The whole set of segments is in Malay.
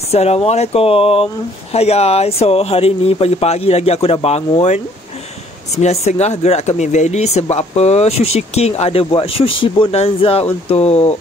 Assalamualaikum. Hai guys. So hari ni pagi-pagi lagi aku dah bangun 9.30 gerak ke Mid Valley. Sebab apa? Sushi King ada buat sushi bonanza untuk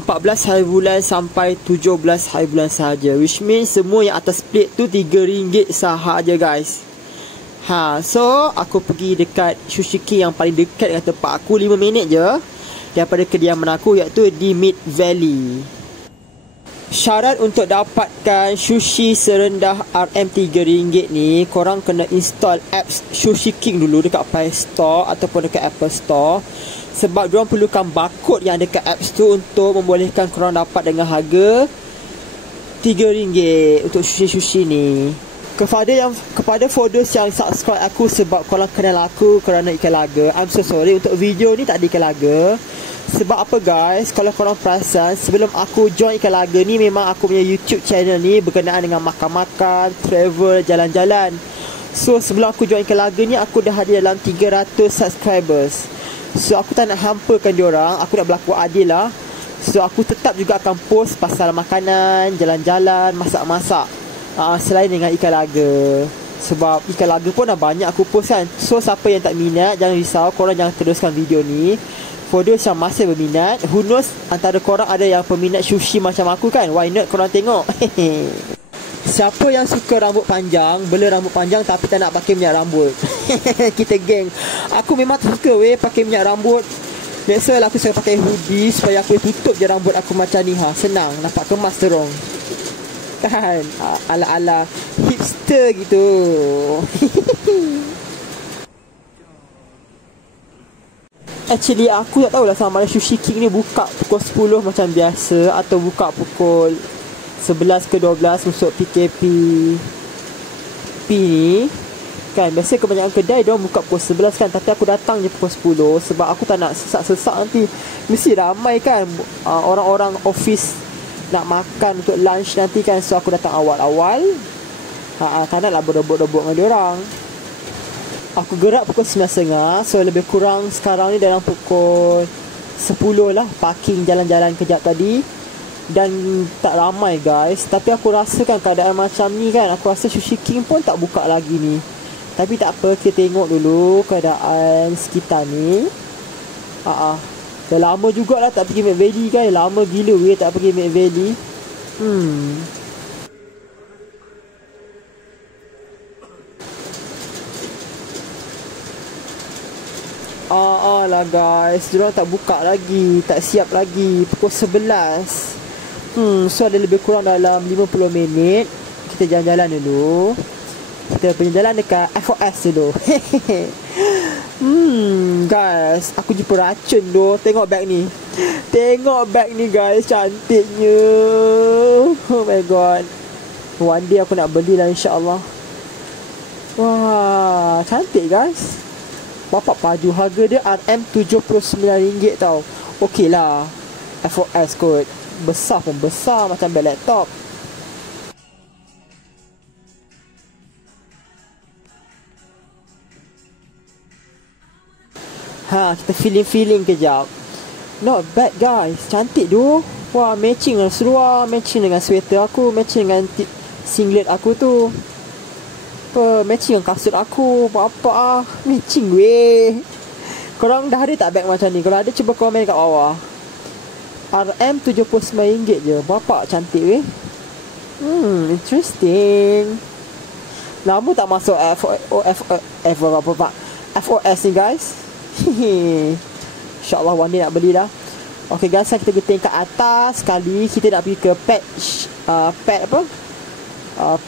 14 hari bulan sampai 17 hari bulan sahaja. Which means semua yang atas plate tu RM3 sahaja guys. So aku pergi dekat Sushi King yang paling dekat dengan tempat aku, 5 minit je daripada kediaman aku, iaitu di Mid Valley. Syarat untuk dapatkan sushi serendah RM3 ni, korang kena install apps Sushi King dulu dekat Play Store ataupun dekat Apple Store. Sebab diorang perlukan barcode yang dekat apps tu untuk membolehkan korang dapat dengan harga RM3 untuk sushi-sushi ni. Kepada followers yang subscribe aku sebab korang kenal aku kerana ikan laga, I'm so sorry untuk video ni tak ada ikan laga. Sebab apa guys, kalau korang perasan, sebelum aku join ikan laga ni, memang aku punya YouTube channel ni berkenaan dengan makan-makan, travel, jalan-jalan. So sebelum aku join ikan laga ni, aku dah ada dalam 300 subscribers. So aku tak nak hampakan diorang, aku nak berlaku adil lah. So aku tetap juga akan post pasal makanan, jalan-jalan, masak-masak, selain dengan ikan laga. Sebab ikan laga pun dah banyak aku post kan. So siapa yang tak minat, jangan risau, korang jangan teruskan video ni. For those yang masih berminat, who knows, antara korang ada yang peminat sushi macam aku kan. Why not korang tengok. Siapa yang suka rambut panjang, bela rambut panjang tapi tak nak pakai minyak rambut. Kita geng. Aku memang suka pakai minyak rambut. Biasa lah aku suka pakai hoodie supaya aku tutup je rambut aku macam ni. Senang, nampak kemas terong kan, ala-ala hipster gitu. Actually aku tak tahulah sama ada Sushi King ni buka pukul 10 macam biasa atau buka pukul 11 ke 12 untuk PKP ni kan. Biasa kebanyakan kedai diorang buka pukul 11 kan, tapi aku datang je pukul 10 sebab aku tak nak sesak-sesak nanti. Mesti ramai kan orang-orang office nak makan untuk lunch nanti kan. So aku datang awal-awal, tak nak lah berebut-rebut dengan diorang. Aku gerak pukul 9.30. So lebih kurang sekarang ni dalam pukul 10 lah. Parking jalan-jalan kejap tadi. Dan tak ramai guys. Tapi aku rasakan keadaan macam ni kan, aku rasa Sushi King pun tak buka lagi ni. Tapi tak apa, kita tengok dulu keadaan sekitar ni. Dah lama jugalah tak pergi Mid Valley guys. Lama gila tak pergi Mid Valley. Lah guys, diorang tak buka lagi, tak siap lagi. Pukul 11. So ada lebih kurang dalam 50 minit. Kita jalan-jalan dulu. Kita pergi jalan dekat F4S dulu. Guys, aku jumpa racun tu. Tengok bag ni. Tengok bag ni guys, cantiknya. Oh my god. One day aku nak beli lah insyaAllah. Wah, cantik guys. Bapak baju harga dia RM79 tau. Okey lah, F4S kot. Besar pun besar, macam beg laptop. Kita feeling kejap. Not bad guys, cantik tu. Wah, matching dengan seluar, matching dengan sweater aku, matching dengan singlet aku tu. Matching dengan kasut aku. Apa matching Korang dah ada tak bag macam ni? Kalau ada cuba komen kat bawah. RM79 je. Bapak cantik interesting. Lama tak masuk F4S ni guys. InsyaAllah one day nak beli dah. Okay guys, kita pergi tingkat atas sekali. Kita nak pergi ke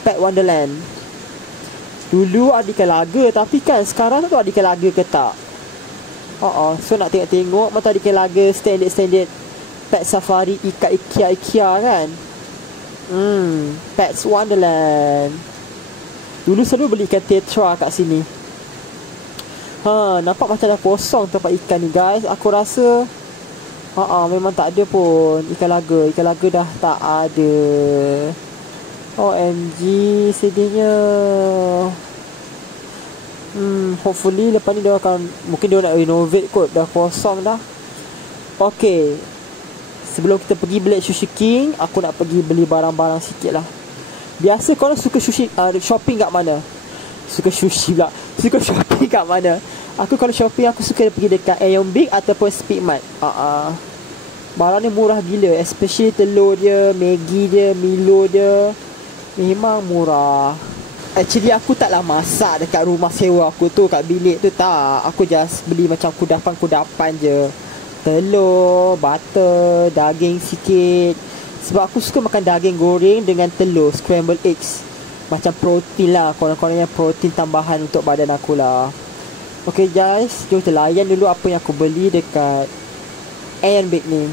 Pet Wonderland. Dulu ada ikan laga, tapi kan sekarang tu ada ikan laga ke tak? So nak tengok-tengok macam ada ikan laga standard Pet Safari ikat IKEA kan. Pet Wonderland. Dulu selalu beli ikan tetra kat sini. Nampak macam dah kosong tempat ikan ni guys. Aku rasa memang tak ada pun ikan laga. Ikan laga dah tak ada. OMG, sedihnya. Hopefully lepas ni mungkin dia nak renovate kot. Dah kosong dah. Okay, sebelum kita pergi Blade Sushi King, aku nak pergi beli barang-barang sikit lah. Biasa korang suka sushi shopping kat mana? Suka sushi pula. Suka shopping kat mana? Aku kalau shopping, aku suka pergi dekat Aeon Big ataupun Speedmart. Barang ni murah gila. Especially telur dia, Maggi dia, Milo dia, memang murah. Actually aku taklah masak dekat rumah sewa aku tu, kat bilik tu tak. Aku just beli macam kudapan-kudapan je. Telur, butter, daging sikit. Sebab aku suka makan daging goreng dengan telur, scrambled eggs. Macam protein lah, korang-korangnya protein tambahan untuk badan aku lah. Okay guys, jom kita layan dulu apa yang aku beli dekat Aeon Big ni.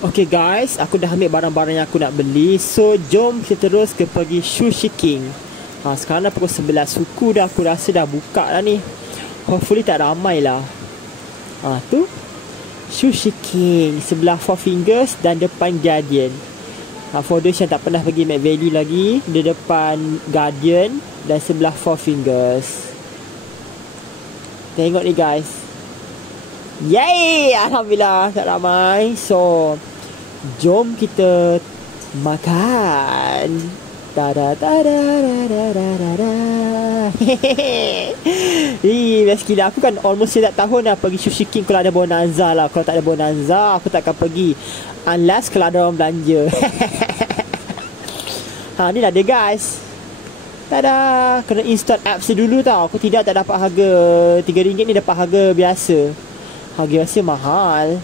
Okay guys, aku dah ambil barang-barang yang aku nak beli. So jom kita terus ke pergi Sushi King. Sekarang dah pukul 11 suku dah, aku rasa dah buka lah ni. Hopefully tak ramai lah. Tu Sushi King sebelah Four Fingers dan depan Guardian. For those yang tak pernah pergi Mac Valley lagi, di depan Guardian dan sebelah Four Fingers. Tengok ni guys. Yay! Alhamdulillah tak ramai. So jom kita makan. Best gila. Aku kan almost setiap tahun dah pergi Sushi King kalau ada bonanza lah. Kalau tak ada bonanza, aku takkan pergi unless kalau ada orang belanja. Ni lah dia guys. Tada. Kena install apps dulu tau. Aku tidak tak dapat harga RM3 ni, dapat harga biasa. Harga biasa mahal.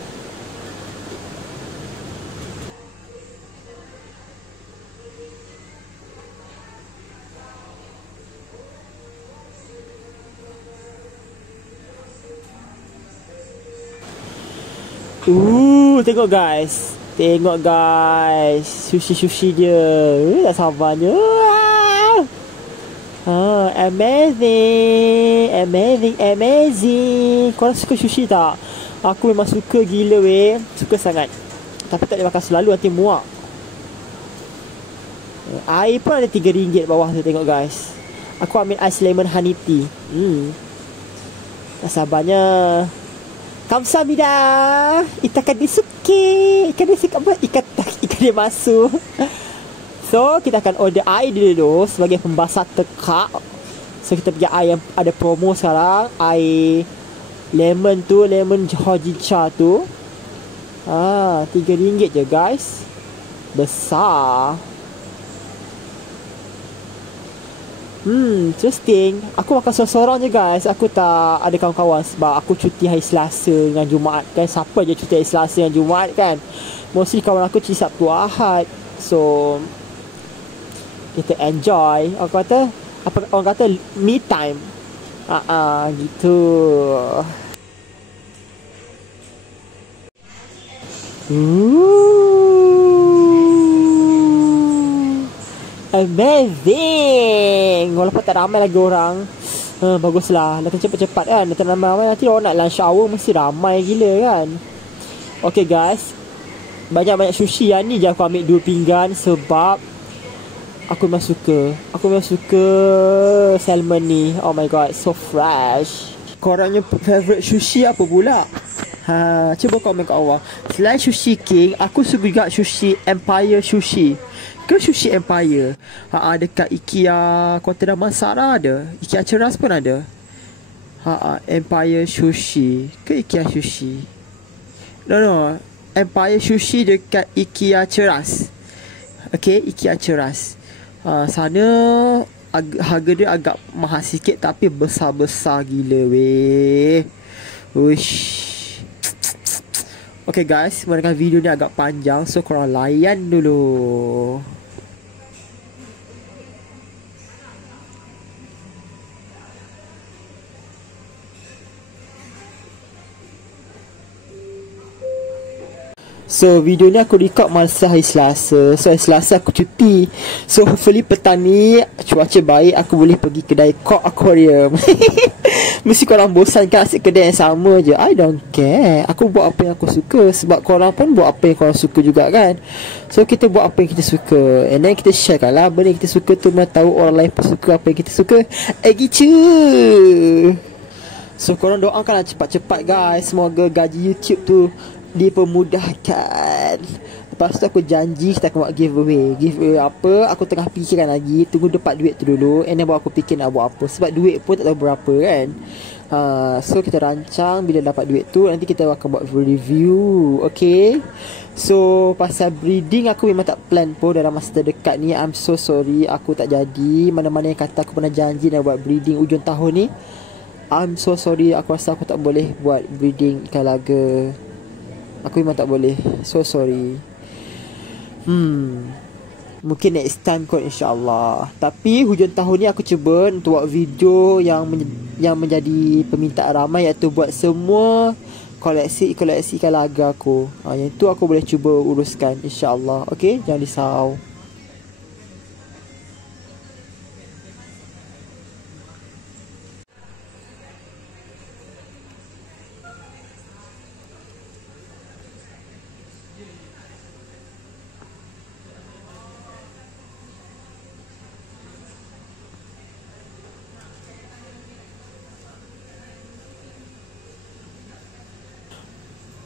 Tengok guys. Tengok guys. Sushi-sushi dia. Tak sabarnya. Amazing. Amazing. Amazing. Korang suka sushi tak? Aku memang suka gila weh. Suka sangat. Tapi tak boleh makan selalu, nanti muak. Air pun ada RM3 bawah tu. Tengok guys. Aku ambil ais lemon honey tea. Tak sabarnya. Kamsahamnida. Itakan disuki. Ikan dia suka apa? Ikan dia masuk. So kita akan order air dulu sebagai pembasah tekak. So kita pergi air yang ada promo sekarang. Air lemon tu, lemon hojicha tu. RM3 je guys. Besar. Interesting. Aku makan seorang-seorang je guys. Aku tak ada kawan-kawan sebab aku cuti hari Selasa dengan Jumaat kan. Siapa je cuti hari Selasa dengan Jumaat kan? Mostly kawan aku cuti Sabtu Ahad. So kita enjoy. Orang kata me time. Gitu. Amazing. Walaupun tak ramai lagi orang, Baguslah. Datang cepat-cepat kan. Datang ramai-ramai. Nanti orang nak lunch hour mesti ramai gila kan. Okay guys, banyak-banyak sushi yang ni je aku ambil 2 pinggan. Sebab aku memang suka salmon ni. Oh my god, so fresh. Korangnya favorite sushi apa pula? Cuba komen kat bawah. Selain Sushi King, aku suka juga Sushi Empire Sushi. Ke Sushi Empire? Dekat IKEA Kota Damansara ada. IKEA Ceras pun ada. Empire Sushi. Ke IKEA Sushi? No. Empire Sushi dekat IKEA Ceras. Okay, IKEA Ceras. Sana harga dia agak mahal sikit, tapi besar-besar gila weh. Uish. Okay guys, sebenarnya video ni agak panjang, so korang layan dulu. So video ni aku record masa hari Selasa. So hari Selasa aku cuti. So hopefully petang ni cuaca baik, aku boleh pergi kedai Kok Aquarium. Mesti korang bosan kan asyik kedai yang sama je. I don't care. Aku buat apa yang aku suka. Sebab korang pun buat apa yang korang suka juga kan. So kita buat apa yang kita suka, and then kita share kan lah benda yang kita suka tu, mana tahu orang lain pun suka apa yang kita suka. Gitu. So korang doakanlah cepat-cepat guys. Semoga gaji YouTube tu dipermudahkan. Lepas tu aku janji kita akan buat giveaway. Giveaway apa, aku tengah fikirkan lagi. Tunggu dapat duit tu dulu, and then baru aku fikir nak buat apa. Sebab duit pun tak tahu berapa kan. So kita rancang bila dapat duit tu, nanti kita akan buat review. Okay. So pasal breeding aku memang tak plan pun dalam masa terdekat ni. I'm so sorry, aku tak jadi. Mana-mana yang kata aku pernah janji nak buat breeding ujung tahun ni, I'm so sorry. Aku rasa aku tak boleh buat breeding ikan laga. Aku memang tak boleh. So sorry. Mungkin next time kot, insyaAllah. Tapi hujung tahun ni aku cuba untuk buat video yang menjadi permintaan ramai, iaitu buat semua koleksi ikan laga aku. Yang tu aku boleh cuba uruskan, insyaAllah. Okay, jangan risau.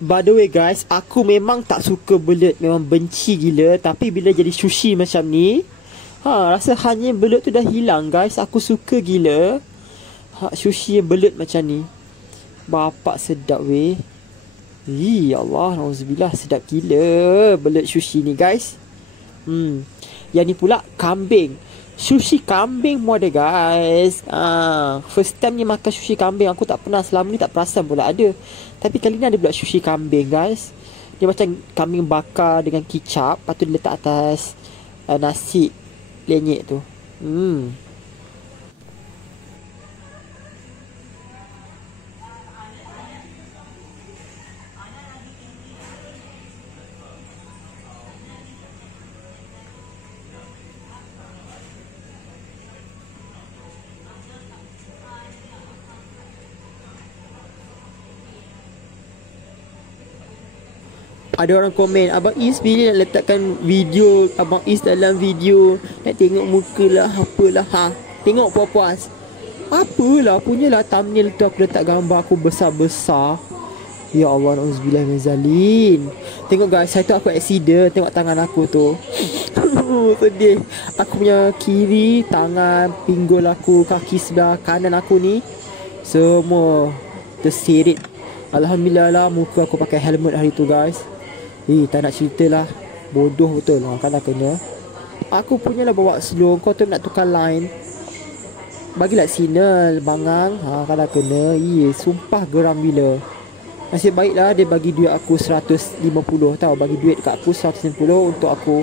By the way guys, aku memang tak suka belut, memang benci gila. Tapi bila jadi sushi macam ni, rasa hanya belut tu dah hilang guys. Aku suka gila sushi yang belut macam ni. Bapak sedap weh. Ya Allah, nauzubillah, sedap gila belut sushi ni guys. Yang ni pula kambing. Sushi kambing pun ada guys. First time ni makan sushi kambing. Aku tak pernah, selama ni tak perasan pula ada. Tapi kali ni ada pula sushi kambing guys. Dia macam kambing bakar dengan kicap, lepas tu dia letak atas nasi lenyek tu. Ada orang komen, Abang Is bila nak letakkan video Abang Is dalam video, nak tengok muka lah, apalah. Tengok puas-puas. Apalah, punyalah thumbnail tu aku letak gambar aku besar-besar. Ya Allah, nauzubillah min zalin. Tengok guys, saya tu aku accident. Tengok tangan aku tu. Sedih. Aku punya kiri, tangan, pinggul aku, kaki sebelah kanan aku ni, semua tersirit. Alhamdulillah lah, muka aku pakai helmet hari tu guys. Tak nak cerita lah. Bodoh betul lah, kan dah kena. Aku punya lah bawa slow. Kau tu nak tukar line, bagilah signal bangang. Kan dah kena. Sumpah geram bila. Nasib baik lah dia bagi duit aku 150 tau. Bagi duit dekat aku 150 untuk aku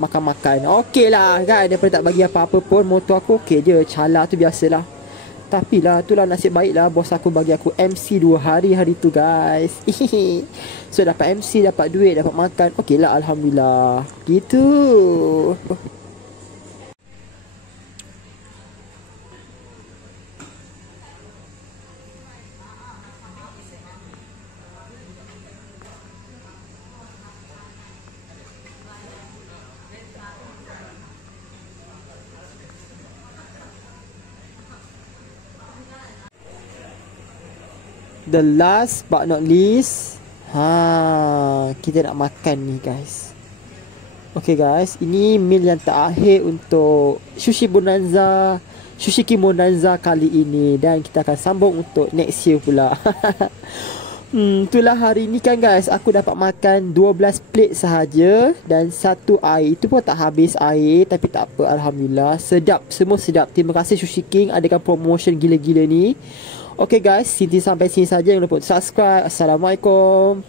makan-makan. Okey lah kan. Daripada tak bagi apa-apa pun, motor aku okey je. Cala tu biasalah. Tapi lah, itulah nasib baik lah. Bos aku bagi aku MC 2 hari tu guys. So dapat MC, dapat duit, dapat makan. Okey lah, Alhamdulillah. Gitu. the last but not least, kita nak makan ni guys. Okay guys, ini meal yang terakhir untuk Sushi Bonanza, Sushiki Bonanza kali ini. Dan kita akan sambung untuk next year pula. Itulah hari ni kan guys, aku dapat makan 12 plate sahaja dan satu air. Itu pun tak habis air, tapi tak apa, alhamdulillah. Sedap, semua sedap. Terima kasih Sushi King adakan promotion gila-gila ni. Okay guys, sampai sini saja. Jangan lupa subscribe. Assalamualaikum.